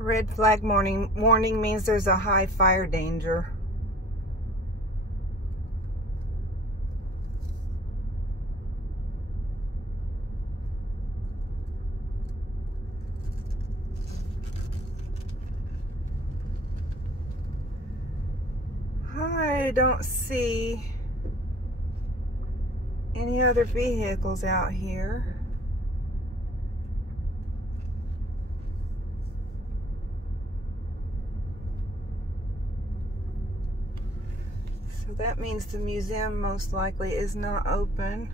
That red flag warning means there's a high fire danger. I don't see any other vehicles out here. So that means the museum most likely is not open.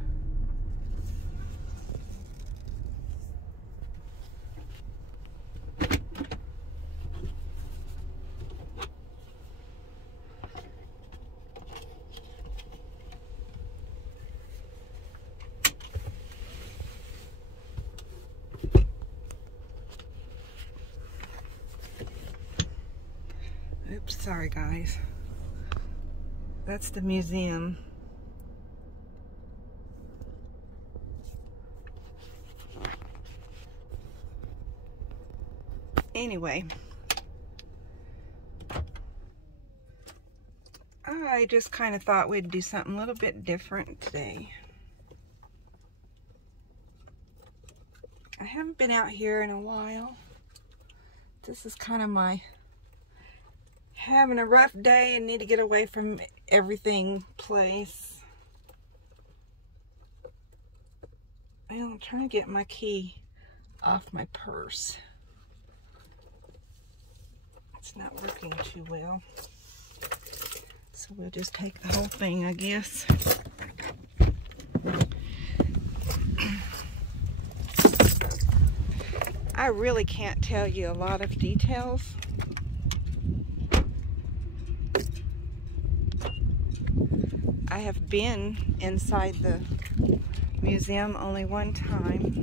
Oops, sorry guys. That's the museum. Anyway, I just kind of thought we'd do something a little bit different today. I haven't been out here in a while. This is kind of my having a rough day and need to get away from everything place. I'm trying to get my key off my purse. It's not working too well. So we'll just take the whole thing, I guess. I really can't tell you a lot of details. I have been inside the museum only one time.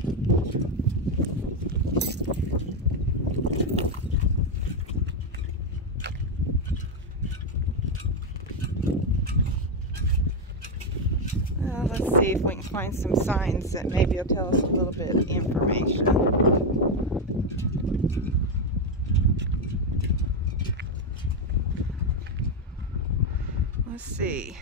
Well, let's see if we can find some signs that maybe will tell us a little bit of information. Let's see.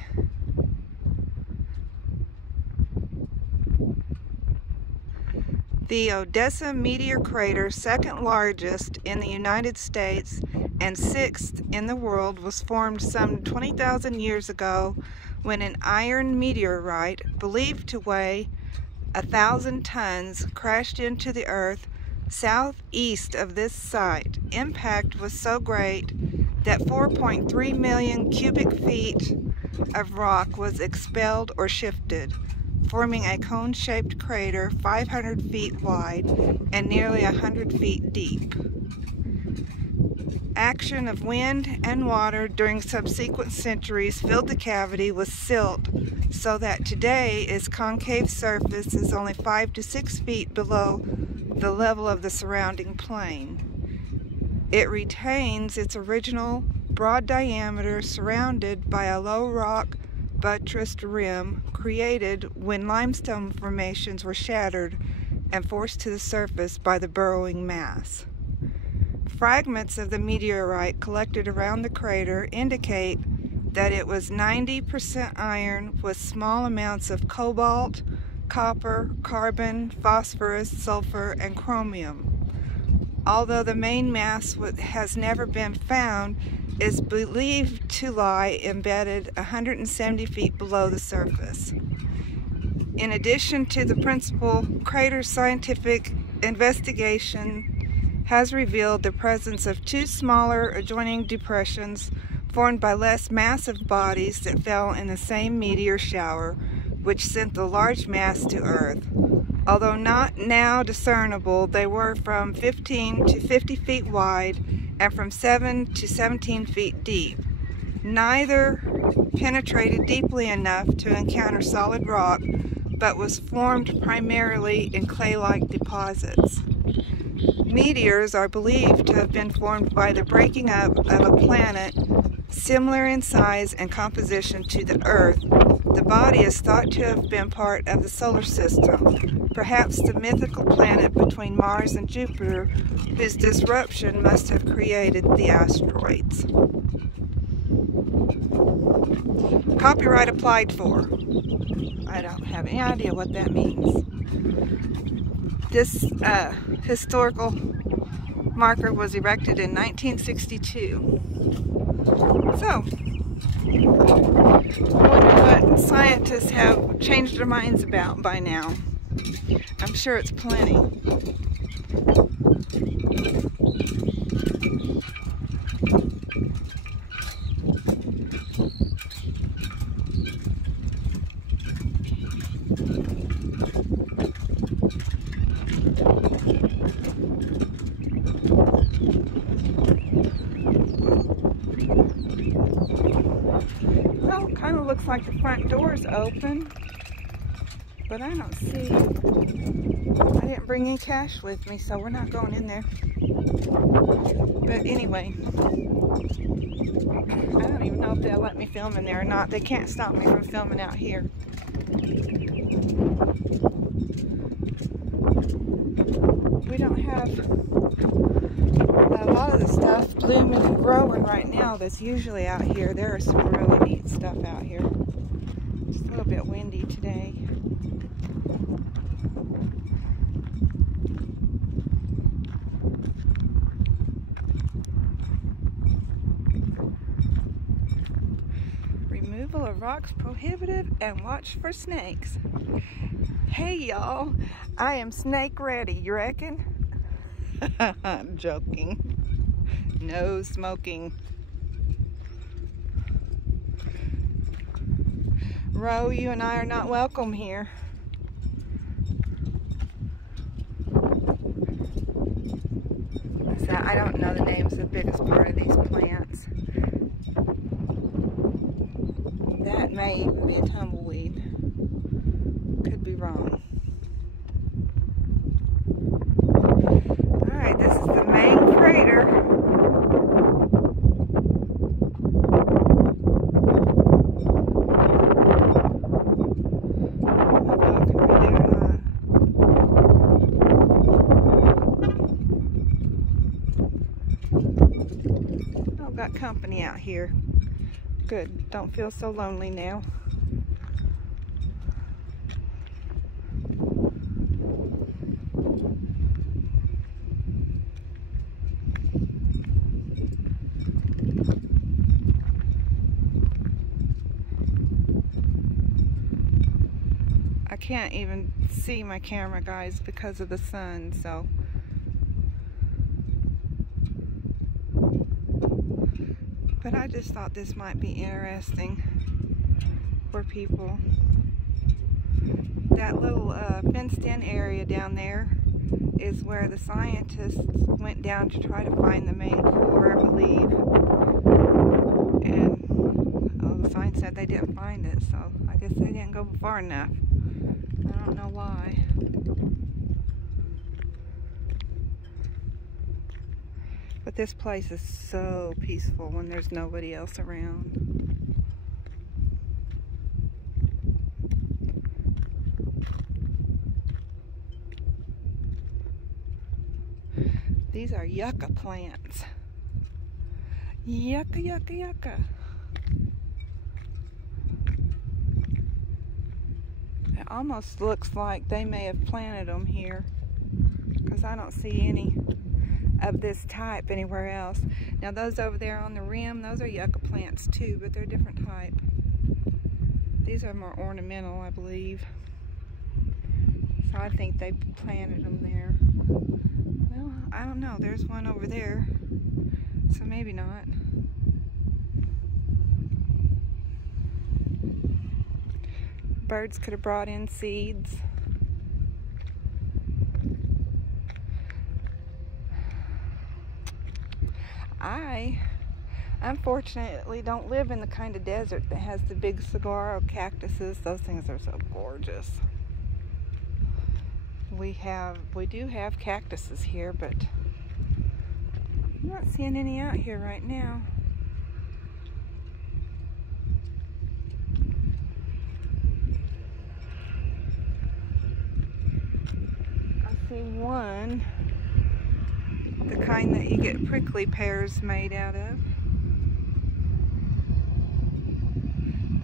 The Odessa Meteor crater, second largest in the United States and sixth in the world, was formed some 20,000 years ago when an iron meteorite, believed to weigh 1,000 tons, crashed into the earth southeast of this site. Impact was so great that 4.3 million cubic feet of rock was expelled or shifted, forming a cone-shaped crater 500 feet wide and nearly 100 feet deep. Action of wind and water during subsequent centuries filled the cavity with silt, so that today its concave surface is only 5 to 6 feet below the level of the surrounding plain. It retains its original broad diameter, surrounded by a low rock buttressed rim created when limestone formations were shattered and forced to the surface by the burrowing mass. Fragments of the meteorite collected around the crater indicate that it was 90% iron with small amounts of cobalt, copper, carbon, phosphorus, sulfur, and chromium. Although the main mass has never been found, is believed to lie embedded 170 feet below the surface. In addition to the principal crater, scientific investigation has revealed the presence of two smaller adjoining depressions formed by less massive bodies that fell in the same meteor shower, which sent the large mass to Earth. Although not now discernible, they were from 15 to 50 feet wide and from 7 to 17 feet deep. Neither penetrated deeply enough to encounter solid rock, but was formed primarily in clay-like deposits. Meteors are believed to have been formed by the breaking up of a planet similar in size and composition to the Earth, The body is thought to have been part of the solar system, perhaps the mythical planet between Mars and Jupiter, whose disruption must have created the asteroids. Copyright applied for. I don't have any idea what that means. This historical marker was erected in 1962. So, I wonder what scientists have changed their minds about by now. I'm sure it's plenty. Well, it kind of looks like the front door's open, but I don't see. I didn't bring any cash with me, so we're not going in there. But anyway, I don't even know if they'll let me film in there or not. They can't stop me from filming out here. We don't have a lot of the stuff blooming and growing right now that's usually out here. There is some really neat stuff out here. It's a little bit windy today. Removal of rocks prohibited and watch for snakes. Hey y'all, I am snake ready, you reckon? I'm joking. No smoking. Ro, you and I are not welcome here. So I don't know the names of the biggest part of these plants. That may even be a tumbleweed. Could be wrong. Alright, this is the main crater. I've got company out here. Good. Don't feel so lonely now. I can't even see my camera, guys, because of the sun, so. But I just thought this might be interesting for people. That little fenced-in area down there is where the scientists went down to try to find the main core, I believe. And the sign said they didn't find it, so I guess they didn't go far enough. I don't know why. But this place is so peaceful when there's nobody else around. These are yucca plants. Yucca, yucca, yucca. It almost looks like they may have planted them here, because I don't see any of this type anywhere else. Now those over there on the rim, those are yucca plants too, but they're a different type. These are more ornamental, I believe. So I think they planted them there. Well, I don't know. There's one over there, so maybe not. Birds could have brought in seeds. I unfortunately don't live in the kind of desert that has the big saguaro cactuses. Those things are so gorgeous. We do have cactuses here, but I'm not seeing any out here right now. see one, the kind that you get prickly pears made out of.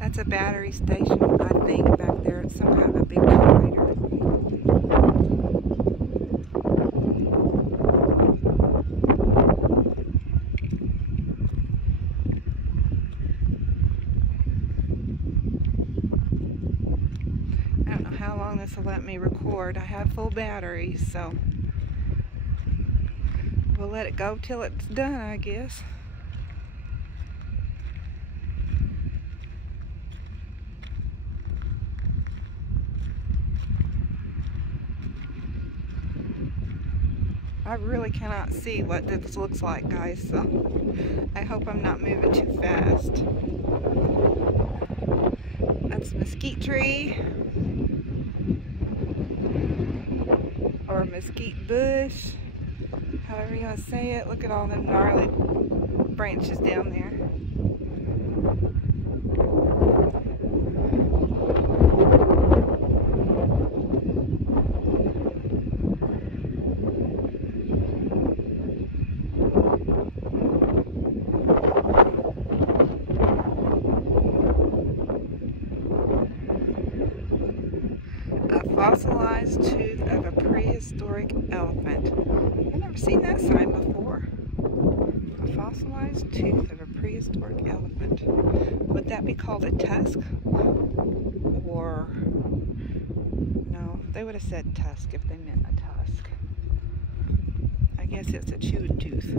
That's a battery station, I think, back there. It's some kind of a big generator. I don't know how long this will let me record. I have full batteries, so we'll let it go till it's done, I guess. I really cannot see what this looks like, guys, so I hope I'm not moving too fast. That's mesquite tree, or mesquite bush, however you want to say it. Look at all them gnarly branches down there. Fossilized tooth of a prehistoric elephant. I've never seen that sign before. A fossilized tooth of a prehistoric elephant. Would that be called a tusk? Or, no, they would have said tusk if they meant a tusk. I guess it's a chewed tooth.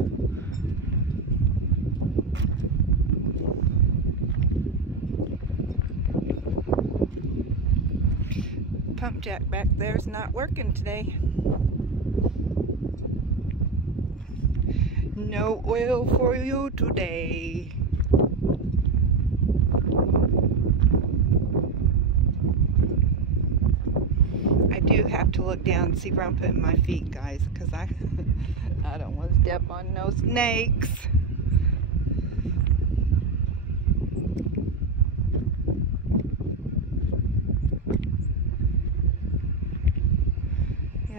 Pump jack back there's not working today. No oil for you today. I do have to look down and see where I'm putting my feet, guys, because I don't want to step on no snakes.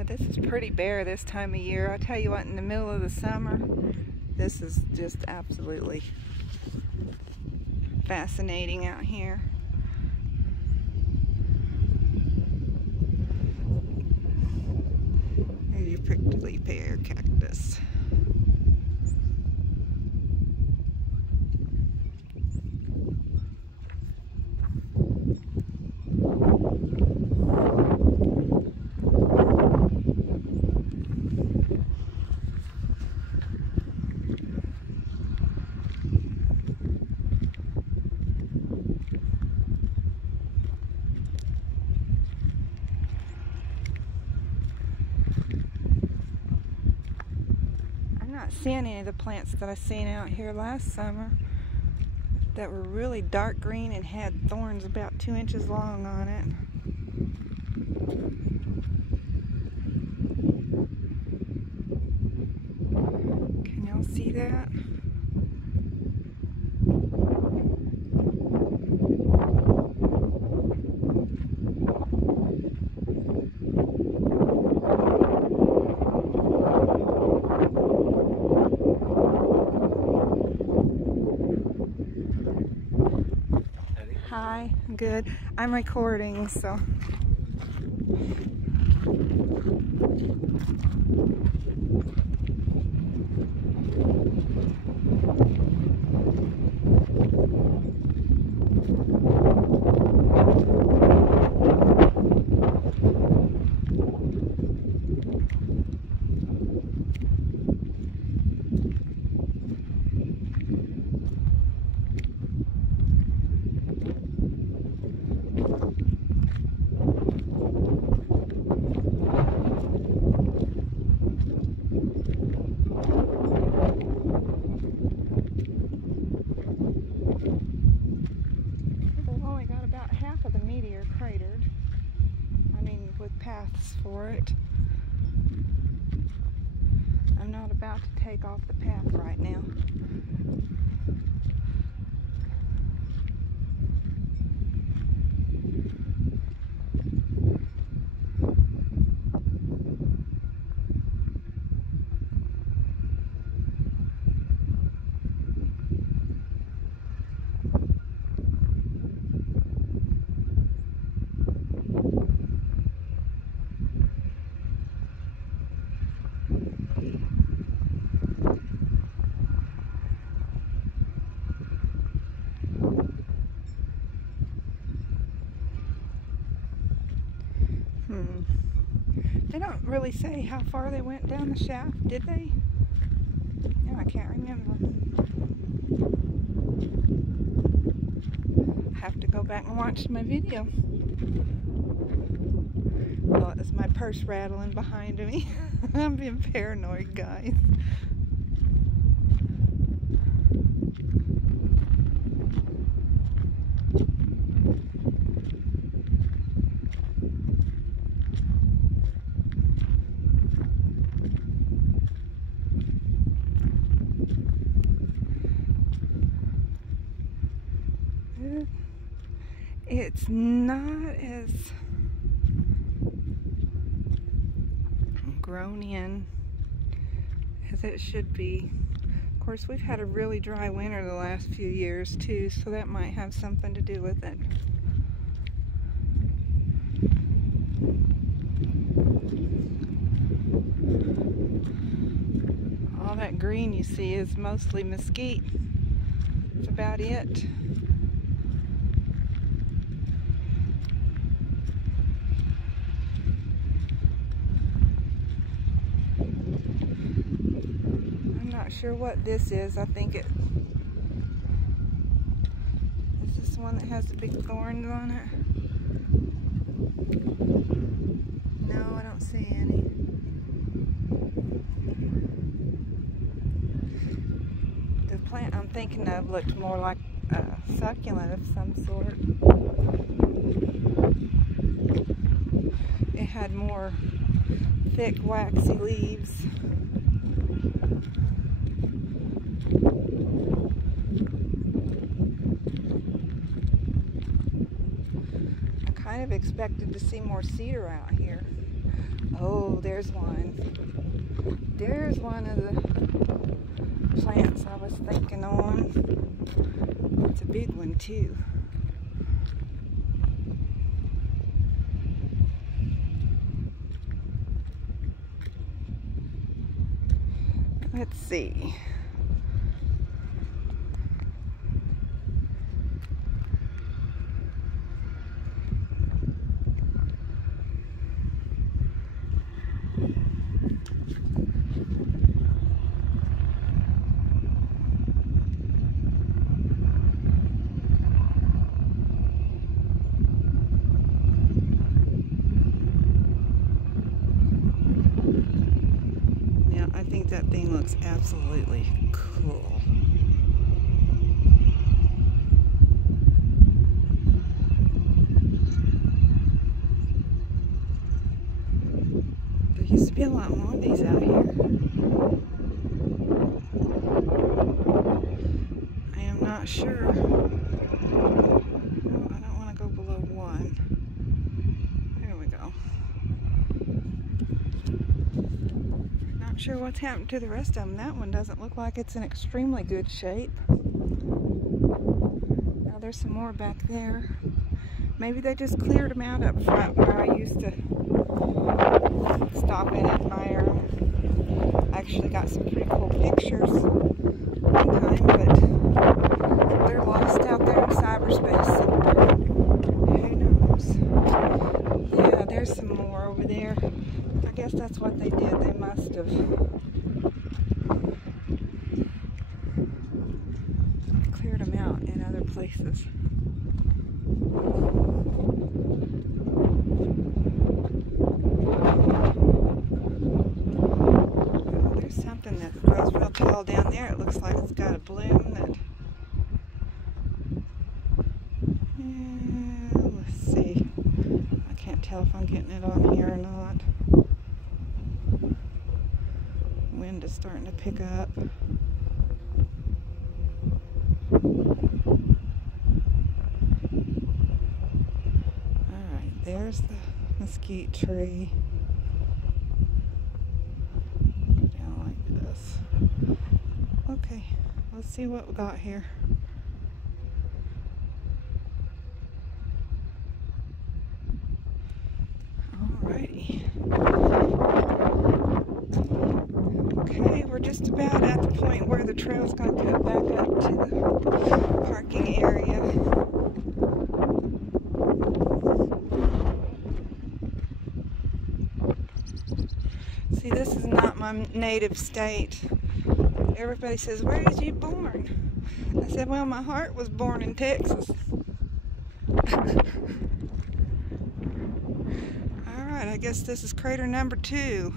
This is pretty bare this time of year. I tell you what, in the middle of the summer, this is just absolutely fascinating out here. Here's your prickly pear cactus. Seeing any of the plants that I seen out here last summer that were really dark green and had thorns about 2 inches long on it. Can y'all see that? Hi, I'm good. I'm recording, so. Meteor cratered. I mean, with paths for it. I'm not about to take off the path right now. They don't really say how far they went down the shaft, did they? No, I can't remember. I have to go back and watch my video. Oh, it's my purse rattling behind me. I'm being paranoid, guys. It's not as grown in as it should be. Of course, we've had a really dry winter the last few years too, so that might have something to do with it. All that green you see is mostly mesquite. That's about it. Sure what this is. I think is this one that has the big thorns on it? No, I don't see any. The plant I'm thinking of looked more like a succulent of some sort. It had more thick, waxy leaves. I kind of expected to see more cedar out here. Oh, there's one. There's one of the plants I was thinking on. It's a big one too. Let's see. That thing looks absolutely cool. There used to be a lot more of these out here. I am not sure. Oh, I don't want to go below one. There we go. Not sure what's happened to the rest of them. That one doesn't look like it's in extremely good shape. Now there's some more back there. Maybe they just cleared them out up front where I used to stop and admire them. I actually got some pretty cool pictures one time, but they're lost out there in cyberspace somewhere. Who knows? Yeah, there's some more over there. I guess that's what they did. They must have cleared them out in other places. Oh, there's something that grows real tall down there. It looks like it's got a bloom that... Yeah, let's see. I can't tell if I'm getting it on here or not. Wind is starting to pick up. Alright, there's the mesquite tree. Go down like this. Okay, let's see what we got here. Alrighty. Okay, we're just about at the point where the trail's going to cut back up to the parking area. See, this is not my native state. Everybody says, where is you born? I said, well, my heart was born in Texas. Alright, I guess this is crater number 2.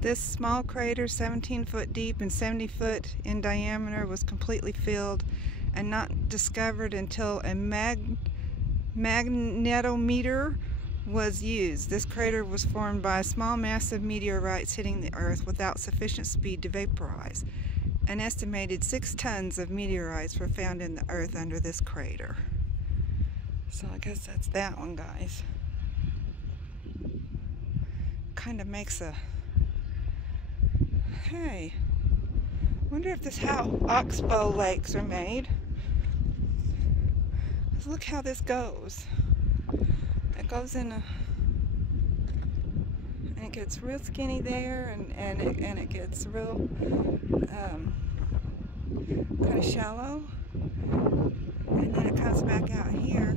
This small crater, 17 foot deep and 70 foot in diameter, was completely filled and not discovered until a magnetometer was used. This crater was formed by a small mass of meteorites hitting the Earth without sufficient speed to vaporize. An estimated 6 tons of meteorites were found in the Earth under this crater. So I guess that's that one, guys. Kind of makes a... Hey, wonder if this how oxbow lakes are made. Look how this goes. It goes in a... and it gets real skinny there, and it gets real kind of shallow, and then it comes back out here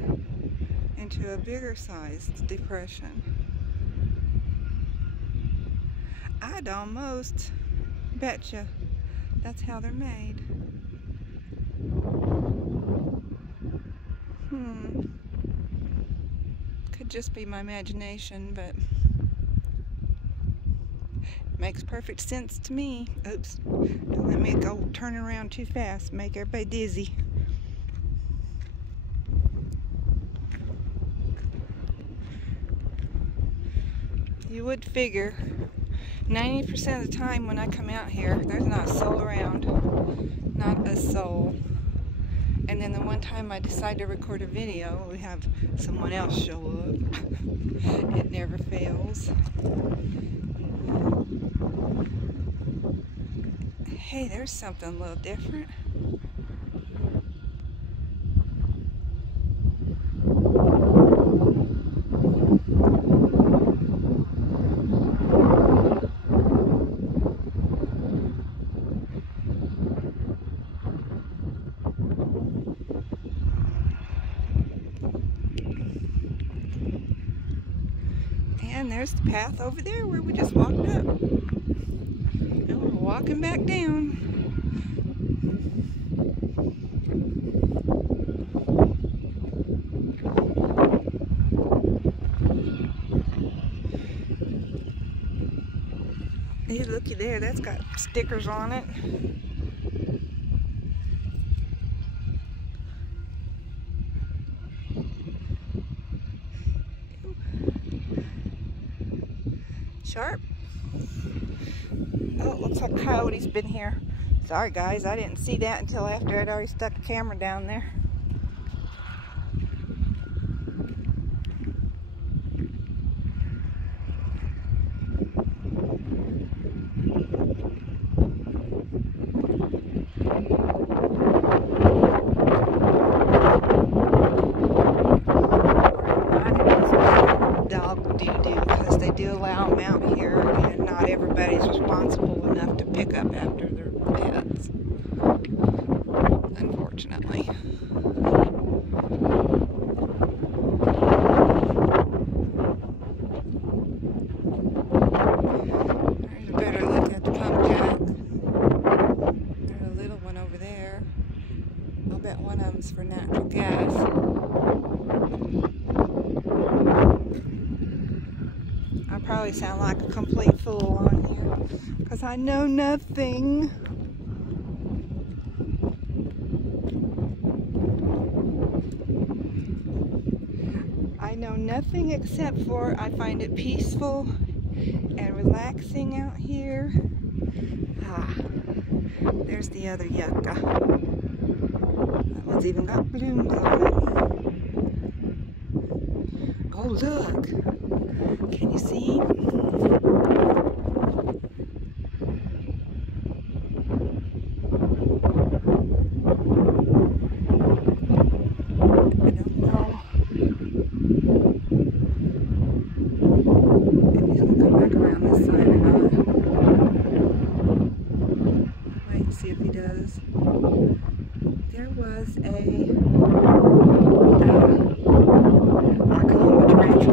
into a bigger sized depression. I'd almost betcha that's how they're made. Could just be my imagination, but makes perfect sense to me. Oops, don't let me go turning around too fast, make everybody dizzy. You would figure 90% of the time when I come out here, there's not a soul around. Not a soul. And then the one time I decide to record a video, we have someone else show up. It never fails. Hey, there's something a little different. And there's the path over there where we just walked up. And we're walking back down. Hey, looky there, that's got stickers on it. Sharp. Oh, it looks like Coyote's been here. Sorry guys, I didn't see that until after I'd already stuck the camera down there. Because they do allow them out here, and not everybody's responsible enough to pick up after their pets, unfortunately. There's a better look at the pump jack. There's a little one over there. I'll bet one of them's for natural gas. I probably sound like a complete fool on here because I know nothing. I know nothing except for I find it peaceful and relaxing out here. Ah, there's the other yucca. That one's even got blooms on it. Oh, look. Can you see? I don't know. If he's going to come back around this side or not. Wait and see if he does. There was a Oklahoma tarantula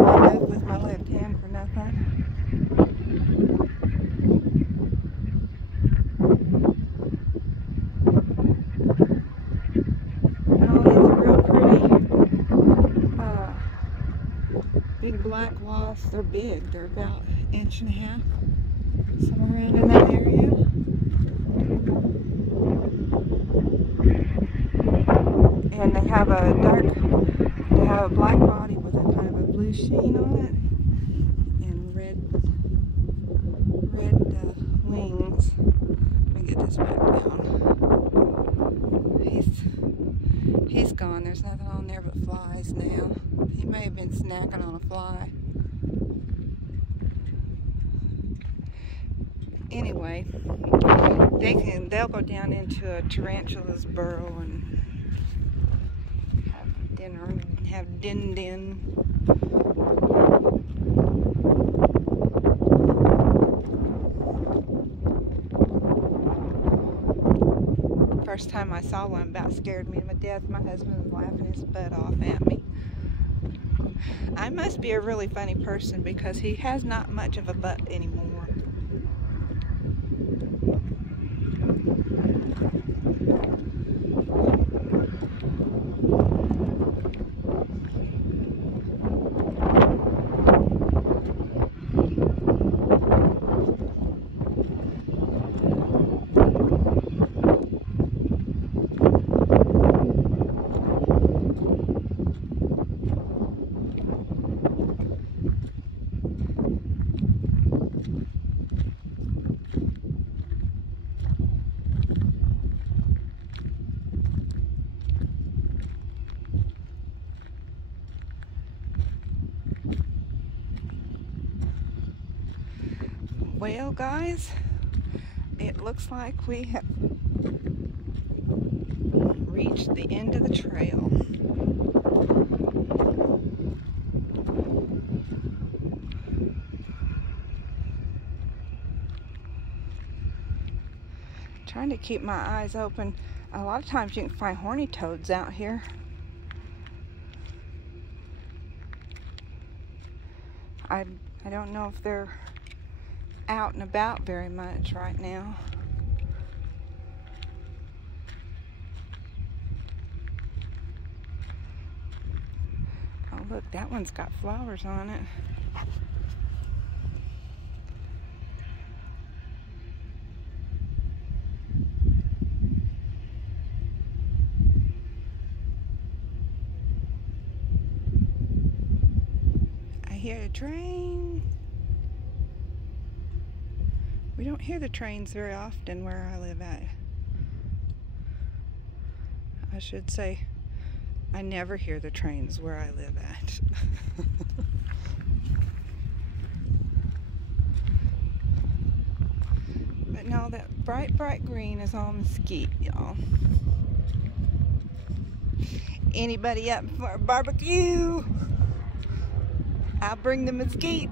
my left with my left hand for nothing. Oh, he's a real pretty big black wasp. They're big. They're about an inch and a half, somewhere around in that area. And they have a black body with a kind of a blue sheen on it, and red wings. Let me get this back down. He's gone. There's nothing on there but flies now. He may have been snacking on a fly. Anyway, they'll go down into a tarantula's burrow and have dinner and have din. First time I saw one, about scared me to death. My husband was laughing his butt off at me. I must be a really funny person because he has not much of a butt anymore. Well, guys, it looks like we have reached the end of the trail. Trying to keep my eyes open. A lot of times you can find horny toads out here. I don't know if they're out and about very much right now. Oh look, that one's got flowers on it. I hear a train. We don't hear the trains very often where I live at. I should say, I never hear the trains where I live at. But no, that bright green is all mesquite, y'all. Anybody up for a barbecue? I'll bring the mesquite.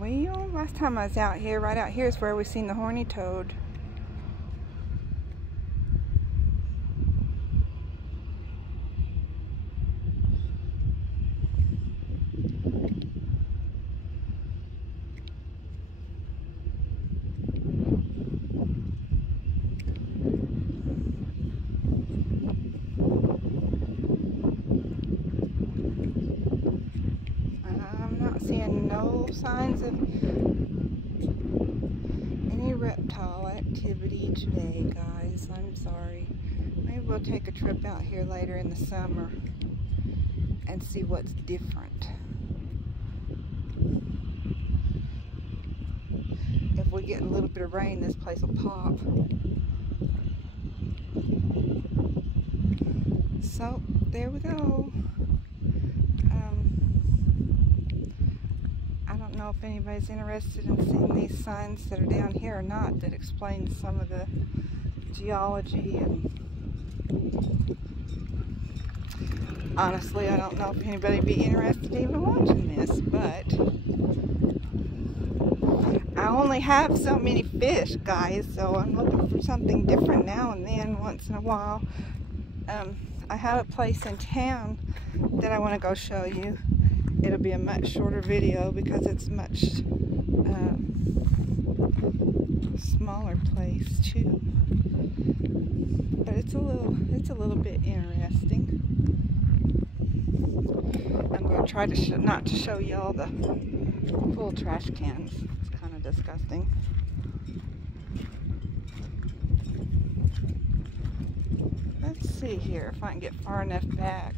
Well, last time I was out here, right out here is where we seen the horny toad. Seeing no signs of any reptile activity today, guys. I'm sorry. Maybe we'll take a trip out here later in the summer and see what's different. If we get a little bit of rain, this place will pop. So, there we go. know if anybody's interested in seeing these signs that are down here or not that explain some of the geology, and honestly I don't know if anybody'd be interested in even watching this, but I only have so many fish, guys, so I'm looking for something different now and then, once in a while. I have a place in town that I want to go show you. It'll be a much shorter video because it's much smaller place too. But it's a little bit interesting. I'm going to try to not to show you all the full trash cans. It's kind of disgusting. Let's see here if I can get far enough back.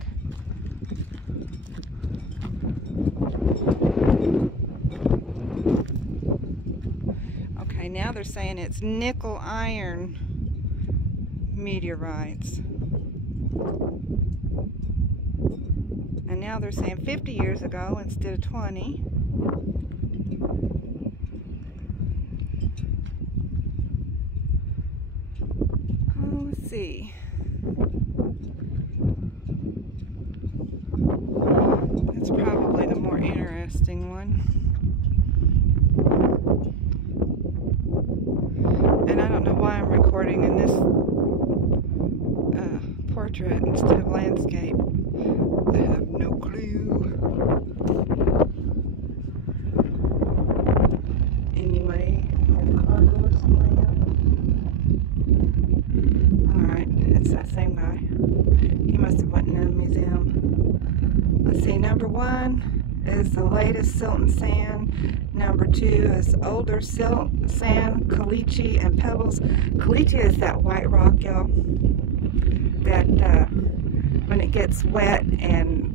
Okay, now they're saying it's nickel iron meteorites. And now they're saying 50 years ago instead of 20. Oh, let's see. That's probably the more interesting one. And I don't know why I'm recording in this portrait instead of landscape. I have no clue. Anyway, the car door slammed. Alright, it's that same guy. He must have went in the museum. Let's see, number 1 is the latest silt and sand. Number 2 is older silt, sand, caliche, and pebbles. Caliche is that white rock, y'all, that when it gets wet and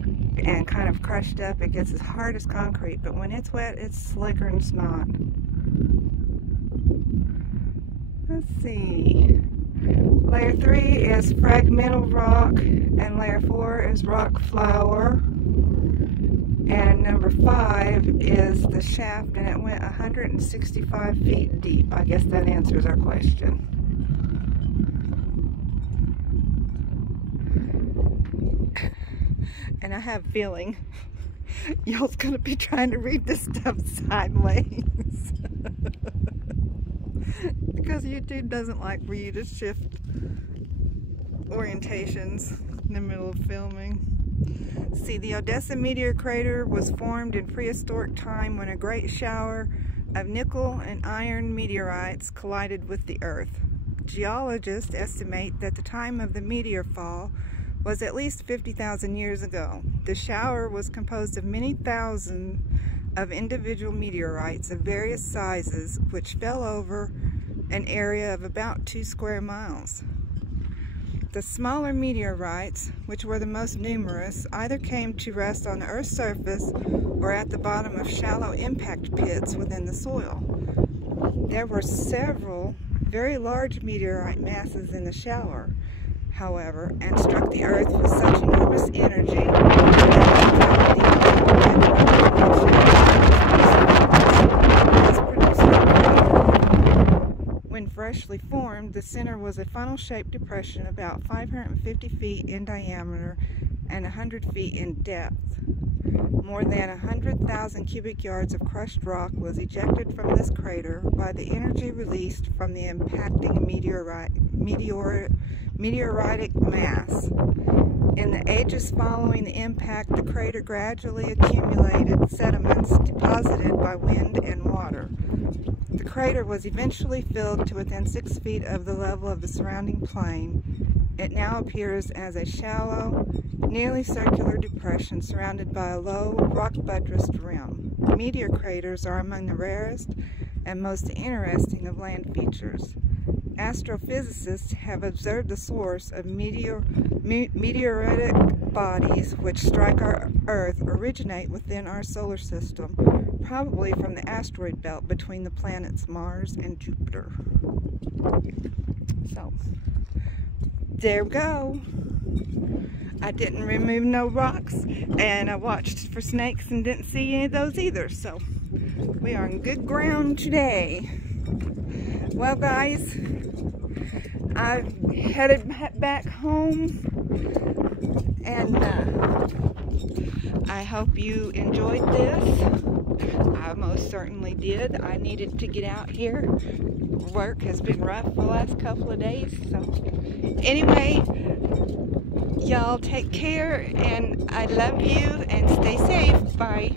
kind of crushed up, it gets as hard as concrete, but when it's wet, it's slicker than snot. Let's see. Layer 3 is fragmental rock, and layer 4 is rock flour. And number 5 is the shaft, and it went 165 feet deep. I guess that answers our question. And I have a feeling y'all's gonna be trying to read this stuff sideways. Because YouTube doesn't like for you to shift orientations in the middle of filming. See, the Odessa meteor crater was formed in prehistoric time when a great shower of nickel and iron meteorites collided with the Earth. Geologists estimate that the time of the meteor fall was at least 50,000 years ago. The shower was composed of many thousands of individual meteorites of various sizes which fell over an area of about 2 square miles. The smaller meteorites, which were the most numerous, either came to rest on the Earth's surface or at the bottom of shallow impact pits within the soil. There were several very large meteorite masses in the shower, however, and struck the Earth with such enormous energy when freshly formed, the center was a funnel-shaped depression about 550 feet in diameter and 100 feet in depth. More than 100,000 cubic yards of crushed rock was ejected from this crater by the energy released from the impacting meteoritic mass. In the ages following the impact, the crater gradually accumulated sediments deposited by wind and water. The crater was eventually filled to within 6 feet of the level of the surrounding plain. It now appears as a shallow, nearly circular depression surrounded by a low, rock-buttressed rim. Meteor craters are among the rarest and most interesting of land features. Astrophysicists have observed the source of meteoritic bodies which strike our Earth originate within our solar system, probably from the asteroid belt between the planets Mars and Jupiter. So, there we go. I didn't remove no rocks, and I watched for snakes and didn't see any of those either, so We are on good ground today. Well, guys, I've headed back home, and I hope you enjoyed this. I most certainly did. I needed to get out here. Work has been rough the last couple of days. So anyway, y'all take care, and I love you, and stay safe. Bye.